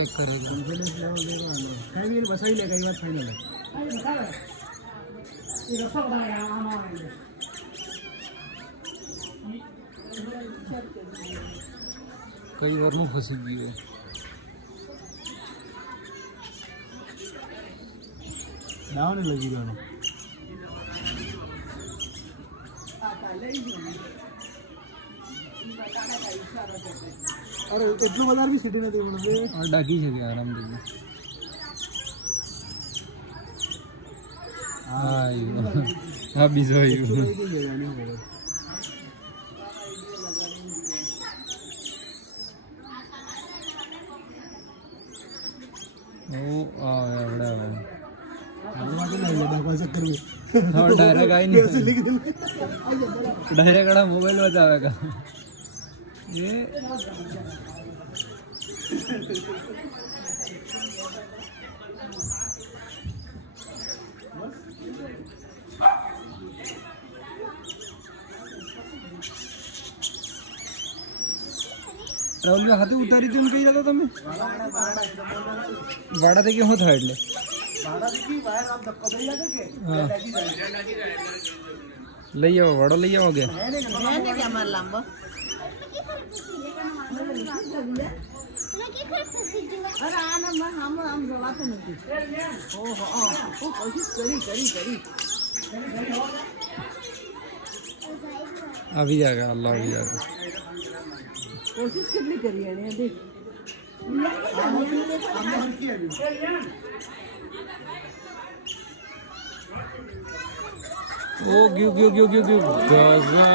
pack करेगा confidence level दे रहा है खाई भी बस ही लेगा ये बात फाइनल है कई बार मुँह फंसी गई है डाउन लगी जाना अरे એટલું વધારે બી સિટી નથી મને और डाकी છે કે આરામ થી હા બીજો આવ્યું डायरेक्ट आई नहीं डायरेक्ट मोबाइल बचावेगा ये રાહુલ હાથે ઉતારી દઉં કઈ જતા તમે વાડા થી કેવું થાય એટલે હા લઈ આવો વાડો લઈ આવો કે अभी जाएगा अल्लाह अभी जाएगा कोशिश कितनी करी है देख ओ क्यों क्यों क्यों क्यों क्यों गाजा